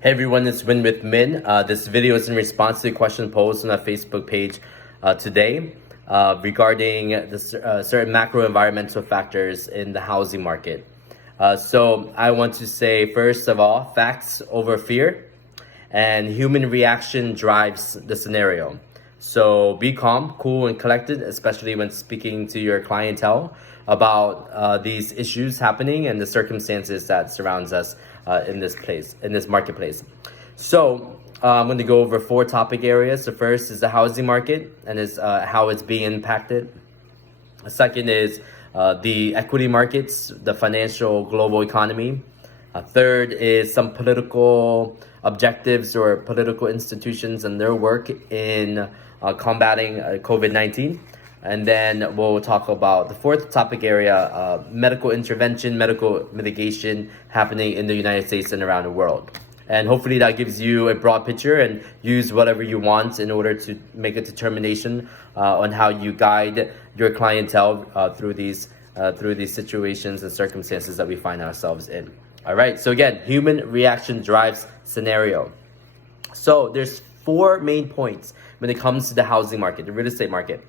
Hey everyone, it's Win with Min. This video is in response to a question posed on our Facebook page today regarding the certain macro environmental factors in the housing market. So I want to say, first of all, facts over fear, and human reaction drives the scenario. So be calm, cool, and collected, especially when speaking to your clientele about these issues happening and the circumstances that surrounds us in this marketplace. So I'm going to go over 4 topic areas. The first is the housing market and how it's being impacted. The second is the equity markets, the financial global economy. Third is some political objectives or political institutions and their work in combating COVID-19. And then we'll talk about the 4th topic area, medical intervention, medical mitigation happening in the United States and around the world. And hopefully that gives you a broad picture, and use whatever you want in order to make a determination on how you guide your clientele through these situations and circumstances that we find ourselves in. All right, so again, human reaction drives scenario. So there's 4 main points when it comes to the housing market, the real estate market.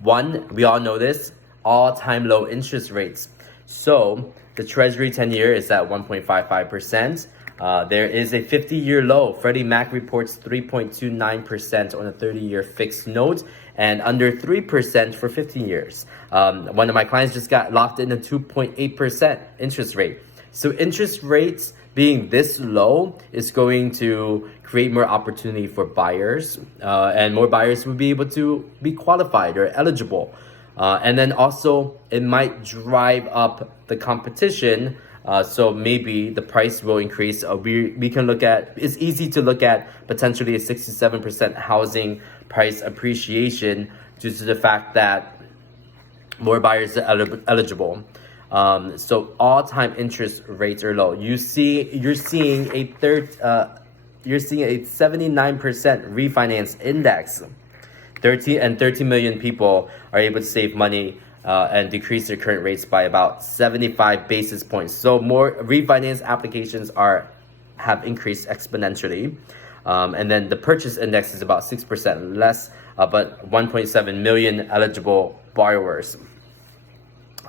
1, we all know this, all-time low interest rates. So the Treasury 10-year is at 1.55%. There is a 50-year low. Freddie Mac reports 3.29% on a 30-year fixed note and under 3% for 15 years. One of my clients just got locked in a 2.8% interest rate. So interest rates being this low is going to create more opportunity for buyers, and more buyers will be able to be qualified or eligible. And then also it might drive up the competition. So maybe the price will increase. We can look at, it's easy to look at potentially a 67% housing price appreciation due to the fact that more buyers are eligible. So all-time interest rates are low. You're seeing a 79% refinance index. 30 million people are able to save money and decrease their current rates by about 75 basis points. So more refinance applications have increased exponentially. And then the purchase index is about 6% less, but 1.7 million eligible borrowers.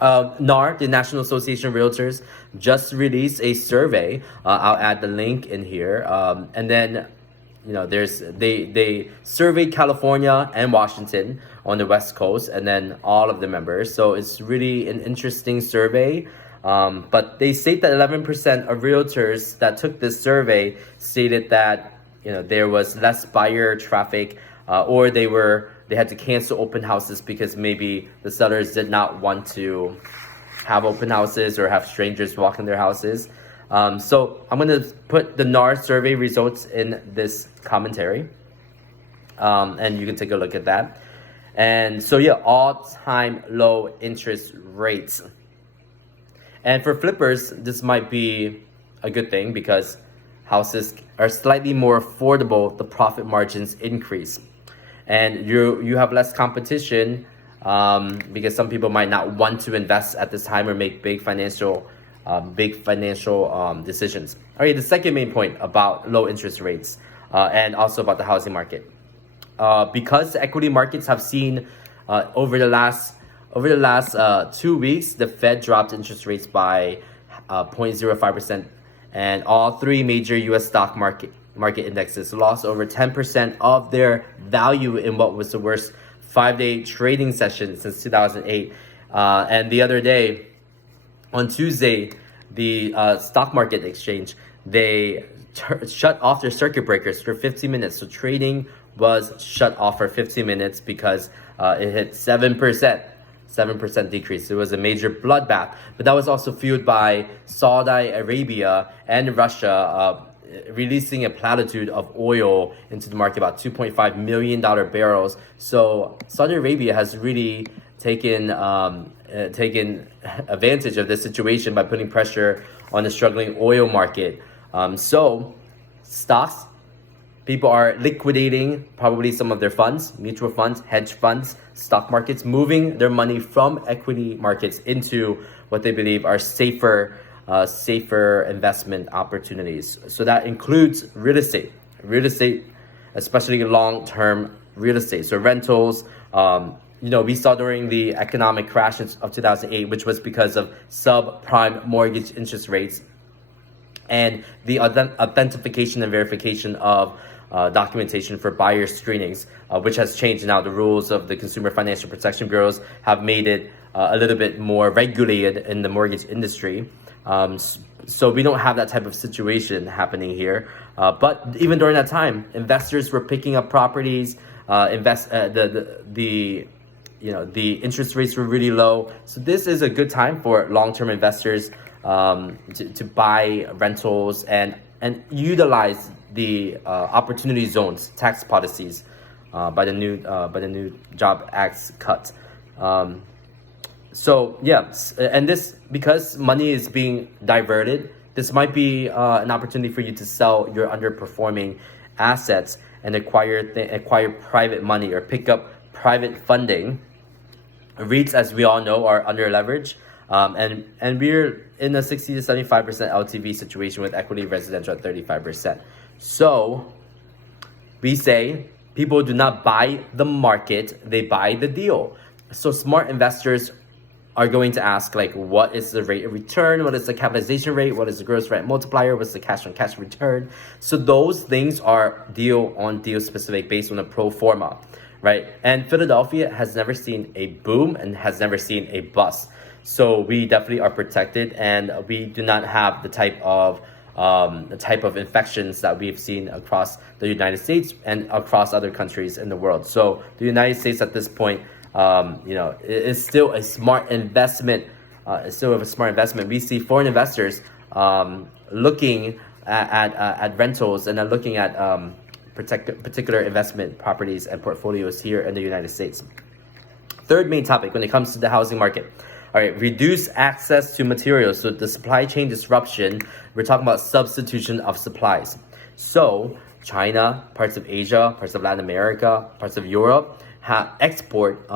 NAR, the National Association of Realtors, just released a survey. I'll add the link in here. And then, they surveyed California and Washington on the West Coast, and then all of the members. So it's really an interesting survey. But they state that 11% of realtors that took this survey stated that there was less buyer traffic, or they had to cancel open houses because maybe the sellers did not want to have open houses or have strangers walk in their houses. So I'm going to put the NAR survey results in this commentary, and you can take a look at that. And so yeah, all-time low interest rates. And for flippers, this might be a good thing because houses are slightly more affordable, the profit margins increase. And you have less competition because some people might not want to invest at this time or make big financial decisions. All right, the second main point about low interest rates and also about the housing market. Because the equity markets have seen over the last 2 weeks, the Fed dropped interest rates by 0.05%, and all 3 major U.S. stock market indexes lost over 10% of their value in what was the worst 5-day trading session since 2008. And the other day, on Tuesday, the stock market exchange, they shut off their circuit breakers for 15 minutes. So trading was shut off for 15 minutes because it hit 7% decrease. It was a major bloodbath. But that was also fueled by Saudi Arabia and Russia releasing a platitude of oil into the market, about $2.5 million barrels. So Saudi Arabia has really taken advantage of this situation by putting pressure on the struggling oil market. So stocks, people are liquidating probably some of their funds, mutual funds, hedge funds, stock markets, moving their money from equity markets into what they believe are safer safer investment opportunities. So that includes real estate, especially long-term real estate. So rentals, we saw during the economic crash of 2008, which was because of subprime mortgage interest rates and the authentication and verification of documentation for buyer screenings, which has changed now. The rules of the Consumer Financial Protection Bureaus have made it a little bit more regulated in the mortgage industry. So we don't have that type of situation happening here. But even during that time, investors were picking up properties. The interest rates were really low. So this is a good time for long-term investors to buy rentals and utilize the opportunity zones tax policies by the new Job Act's cut. So yeah, and this, because money is being diverted, this might be an opportunity for you to sell your underperforming assets and acquire private money or pick up private funding. REITs, as we all know, are under leveraged, and we're in a 60 to 75% LTV situation with equity residential at 35%. So we say people do not buy the market, they buy the deal. So smart investors are going to ask, like, what is the rate of return? What is the capitalization rate? What is the gross rent multiplier? What's the cash on cash return? So those things are deal on deal specific based on a pro forma, right? And Philadelphia has never seen a boom and has never seen a bust. So we definitely are protected, and we do not have the type of infections that we've seen across the United States and across other countries in the world. So the United States at this point, is still a smart investment. It's still a smart investment. We see foreign investors looking at rentals and looking at particular investment properties and portfolios here in the United States. Third main topic when it comes to the housing market. All right, reduce access to materials. So the supply chain disruption, we're talking about substitution of supplies. So China, parts of Asia, parts of Latin America, parts of Europe export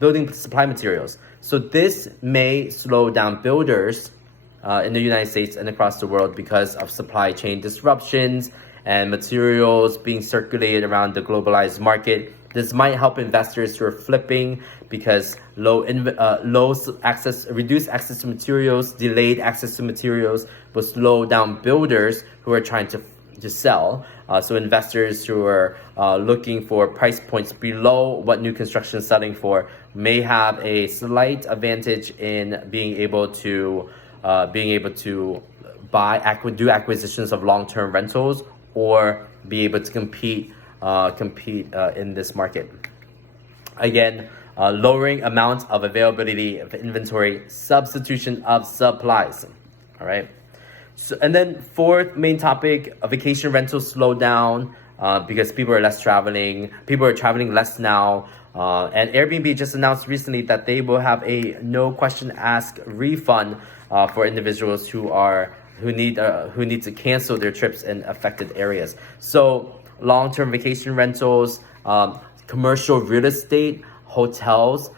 building supply materials. So this may slow down builders in the United States and across the world because of supply chain disruptions and materials being circulated around the globalized market. This might help investors who are flipping because reduced access to materials, delayed access to materials will slow down builders who are trying to sell. So investors who are looking for price points below what new construction is selling for may have a slight advantage in being able to do acquisitions of long-term rentals or be able to compete in this market. Again, lowering amounts of availability of inventory, substitution of supplies. All right. So, and then fourth main topic, vacation rentals slow down because people are less traveling. People are traveling less now. And Airbnb just announced recently that they will have a no question asked refund for individuals who need to cancel their trips in affected areas. So long-term vacation rentals, commercial real estate, hotels,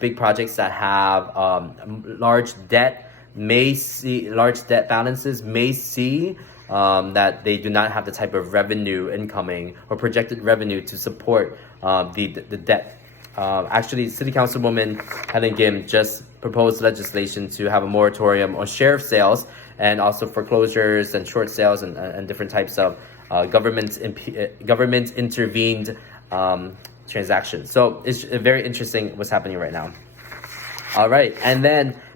big projects that have large debt balances may see that they do not have the type of revenue incoming or projected revenue to support the debt. Actually, City Councilwoman Helen Kim just proposed legislation to have a moratorium on sheriff sales and also foreclosures and short sales and different types of government intervened transactions. So it's very interesting what's happening right now. All right,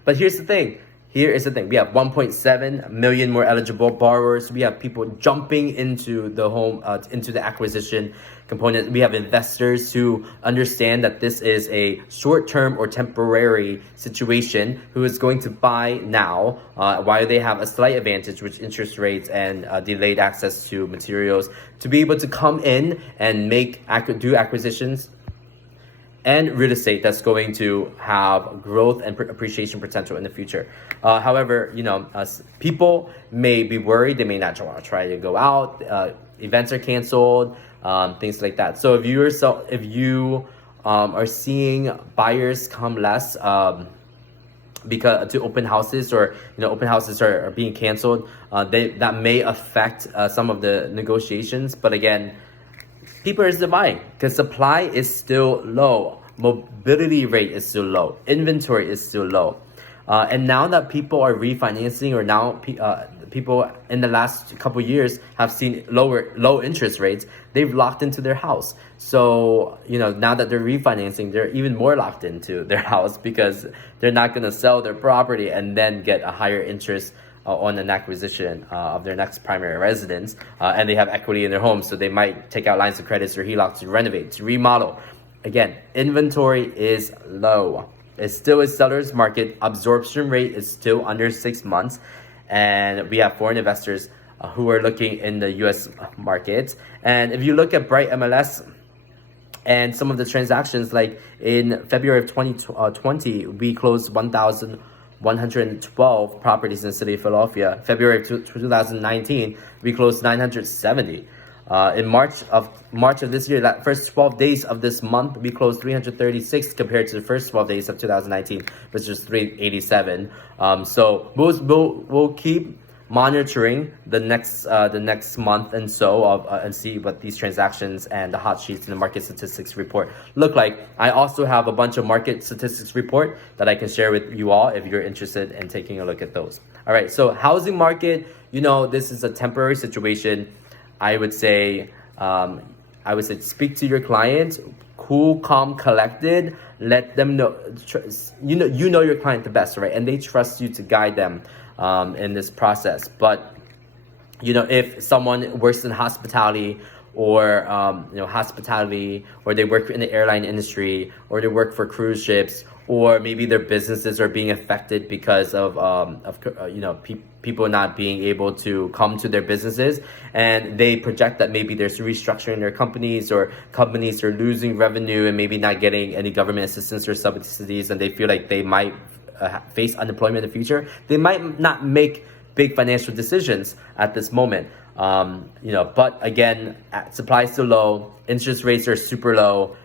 but here's the thing. We have 1.7 million more eligible borrowers. We have people jumping into the acquisition component. We have investors who understand that this is a short-term or temporary situation who is going to buy now while they have a slight advantage with interest rates and delayed access to materials to be able to come in and do acquisitions and real estate that's going to have growth and appreciation potential in the future. However, people may be worried. They may not want to try to go out. Events are canceled, things like that. So if you are seeing buyers come less, because to open houses, or open houses are being canceled. That may affect some of the negotiations, but again, people are still buying because supply is still low, mobility rate is still low, inventory is still low, and now that people are refinancing, or now people in the last couple of years have seen low interest rates, they've locked into their house. So now that they're refinancing, they're even more locked into their house because they're not going to sell their property and then get a higher interest on an acquisition of their next primary residence, and they have equity in their home, so they might take out lines of credits or HELOCs to renovate, to remodel. Again, inventory is low. It still is seller's market. Absorption rate is still under 6 months, and we have foreign investors who are looking in the U.S. market. And if you look at Bright MLS and some of the transactions, like in February of 2020, we closed 1,112 properties in the city of Philadelphia. February of 2019, we closed 970. In March of this year, that first 12 days of this month, we closed 336 compared to the first 12 days of 2019, which was 387. So we'll keep monitoring the next month and so and see what these transactions and the hot sheets in the market statistics report look like. I also have a bunch of market statistics report that I can share with you all if you're interested in taking a look at those. All right, so housing market, this is a temporary situation. I would say speak to your client, cool, calm, collected. Let them know, you know your client the best, right? And they trust you to guide them in this process. But if someone works in hospitality, or hospitality, or they work in the airline industry, or they work for cruise ships, or maybe their businesses are being affected because of people not being able to come to their businesses, and they project that maybe there's restructuring their companies, or companies are losing revenue and maybe not getting any government assistance or subsidies, and they feel like they might face unemployment in the future. They might not make big financial decisions at this moment. But again, supply is still low, interest rates are super low,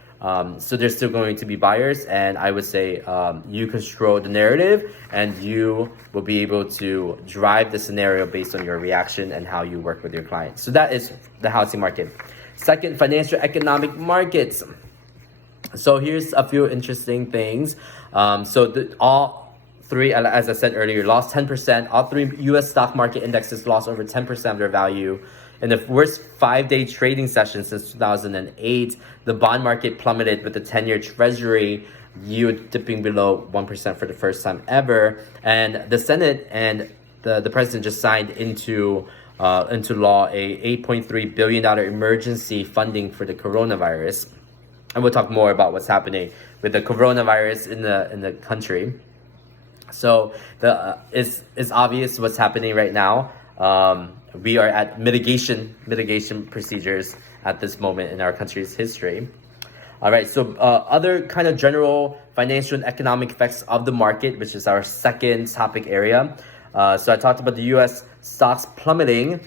so there's still going to be buyers, and I would say you control the narrative, and you will be able to drive the scenario based on your reaction and how you work with your clients. So that is the housing market. Second, financial economic markets. So here's a few interesting things. All three, as I said earlier, lost 10%. All three U.S. stock market indexes lost over 10% of their value. In the worst 5-day trading session since 2008, the bond market plummeted, with the 10-year treasury yield dipping below 1% for the first time ever. And the Senate and the president just signed into law a $8.3 billion emergency funding for the coronavirus. And we'll talk more about what's happening with the coronavirus in the country. So it's obvious what's happening right now. We are at mitigation procedures at this moment in our country's history. All right, so other kind of general financial and economic effects of the market, which is our second topic area. So I talked about the U.S. stocks plummeting.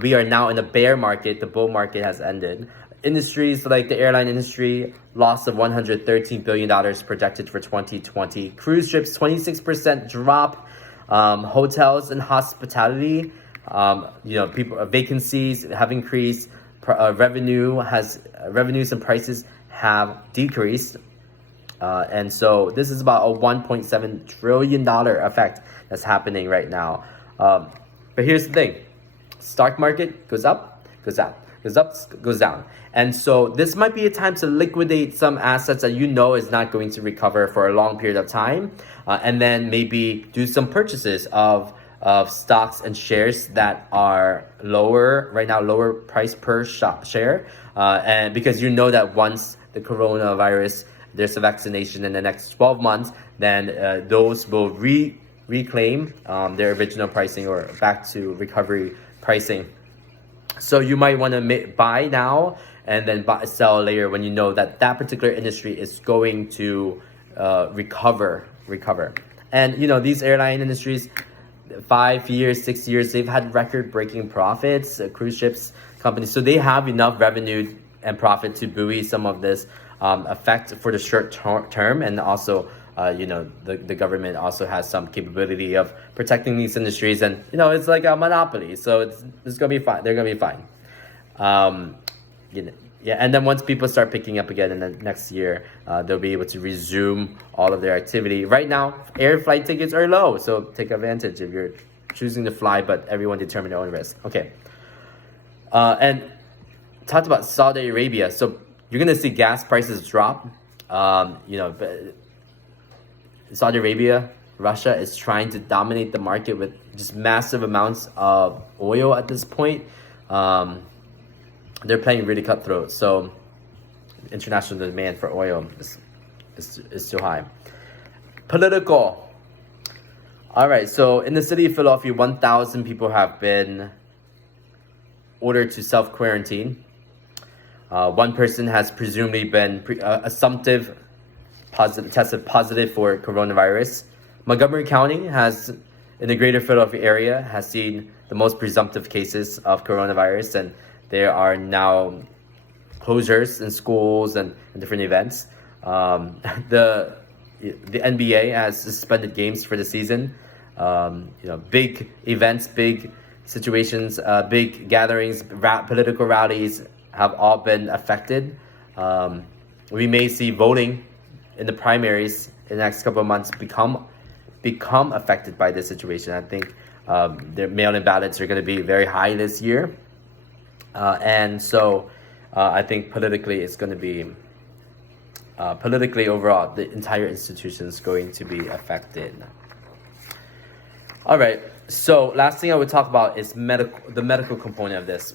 We are now in a bear market. The bull market has ended. Industries like the airline industry, loss of $113 billion projected for 2020. Cruise ships, 26% drop. Hotels and hospitality, vacancies have increased. Revenues and prices have decreased. And so this is about a $1.7 trillion effect that's happening right now. But here's the thing. Stock market goes up, goes down, goes up, goes down. And so this might be a time to liquidate some assets that is not going to recover for a long period of time. And then maybe do some purchases of stocks and shares that are lower right now, lower price per share. And because that once the coronavirus, there's a vaccination in the next 12 months, then those will reclaim their original pricing, or back to recovery pricing. So you might want to buy now and then sell later when that particular industry is going to recover. And these airline industries, 5 years, 6 years, they've had record-breaking profits. Cruise ships companies, so they have enough revenue and profit to buoy some of this effect for the short term, and also the government also has some capability of protecting these industries, and it's like a monopoly, so it's gonna be fine. They're gonna be fine. Yeah, and then once people start picking up again in the next year, they'll be able to resume all of their activity. Right now, air flight tickets are low, so take advantage if you're choosing to fly, but everyone determine their own risk. Okay. And talked about Saudi Arabia. So you're going to see gas prices drop. Saudi Arabia, Russia is trying to dominate the market with just massive amounts of oil at this point. They're playing really cutthroat. So international demand for oil is too high. Political. All right, so in the city of Philadelphia, 1,000 people have been ordered to self-quarantine. One person has presumably been tested positive for coronavirus. Montgomery County in the greater Philadelphia area, has seen the most presumptive cases of coronavirus, and there are now closures in schools and different events. The NBA has suspended games for the season. Big events, big situations, big gatherings, political rallies have all been affected. We may see voting in the primaries in the next couple of months become affected by this situation. I think their mail-in ballots are going to be very high this year. And so I think politically it's going to be, politically overall, the entire institution is going to be affected. All right, so last thing I would talk about is the medical component of this.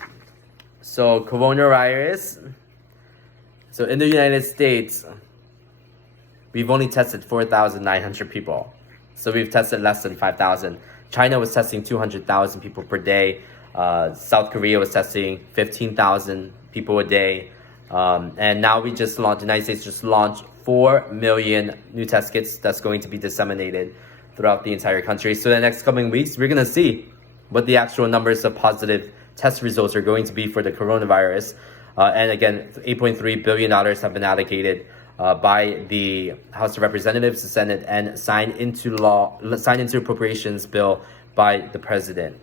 So coronavirus, so in the United States, we've only tested 4,900 people. So we've tested less than 5,000. China was testing 200,000 people per day. South Korea was testing 15,000 people a day. And now the United States just launched 4 million new test kits that's going to be disseminated throughout the entire country. So the next coming weeks, we're going to see what the actual numbers of positive test results are going to be for the coronavirus. And again, $8.3 billion have been allocated by the House of Representatives, the Senate, and signed into appropriations bill by the president.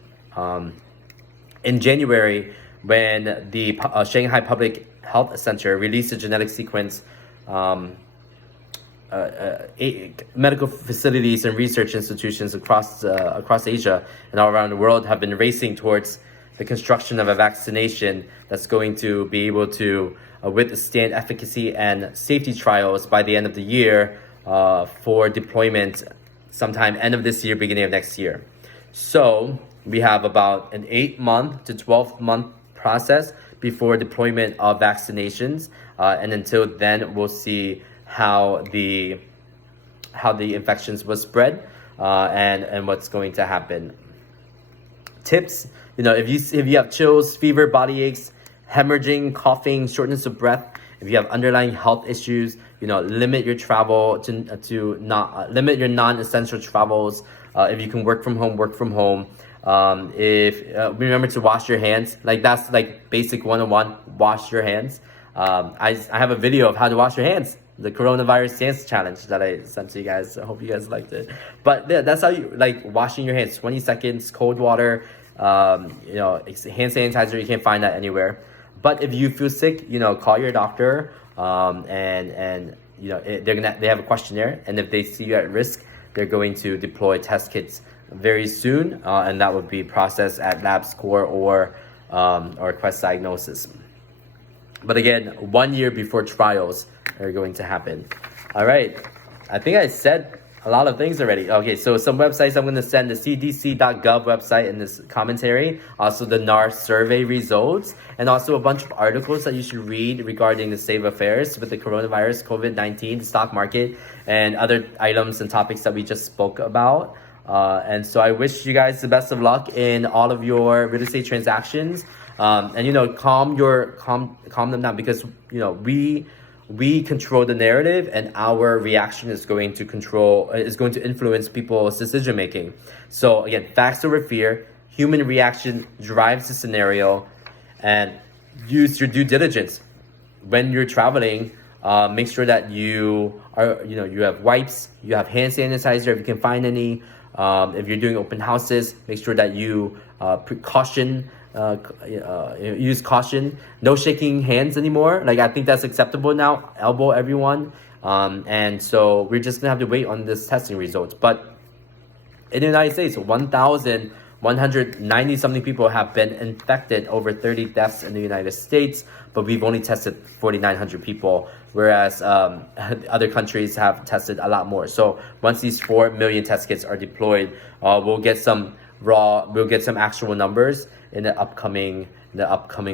In January, when the Shanghai Public Health Center released a genetic sequence, medical facilities and research institutions across Asia and all around the world have been racing towards the construction of a vaccination that's going to be able to withstand efficacy and safety trials by the end of the year for deployment sometime end of this year, beginning of next year. So we have about an 8-month to 12-month process before deployment of vaccinations, and until then, we'll see how the infections will spread and what's going to happen. Tips: if you have chills, fever, body aches, hemorrhaging, coughing, shortness of breath, if you have underlying health issues, limit your travel to not limit your non-essential travels. If you can work from home, work from home. Remember to wash your hands. That's basic 101. Wash your hands. I have a video of how to wash your hands, the coronavirus dance challenge that I sent to you guys. I hope you guys liked it. But yeah, that's how you washing your hands. 20 seconds, cold water. Hand sanitizer. You can't find that anywhere. But if you feel sick, call your doctor. They have a questionnaire, and if they see you at risk, they're going to deploy test kits very soon, and that would be processed at LabScore or Quest Diagnosis. But again, 1 year before trials are going to happen. All right, I think I said a lot of things already. Okay, so some websites I'm going to send: the cdc.gov website in this commentary, also the NAR survey results, and also a bunch of articles that you should read regarding the state of affairs with the coronavirus, COVID-19, the stock market, and other items and topics that we just spoke about. And so I wish you guys the best of luck in all of your real estate transactions. And calm them down, because we control the narrative, and our reaction is going to influence people's decision making. So again, facts over fear, human reaction drives the scenario, and use your due diligence when you're traveling Make sure that you have wipes, you have hand sanitizer if you can find any. If you're doing open houses, make sure that you use caution. No shaking hands anymore. Like, I think that's acceptable now. Elbow everyone. And so we're just gonna have to wait on this testing results. But in the United States, 1,190 something people have been infected, over 30 deaths in the United States, but we've only tested 4,900 people, whereas other countries have tested a lot more. So once these 4 million test kits are deployed, we'll get some actual numbers in the upcoming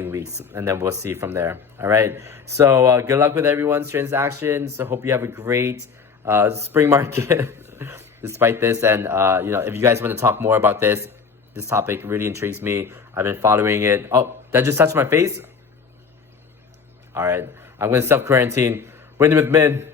weeks, and then we'll see from there. All right. So good luck with everyone's transactions. So hope you have a great spring market. Despite this, and if you guys want to talk more about this topic really intrigues me. I've been following it. Oh, that just touched my face. All right, I'm gonna self-quarantine. Winning with Min.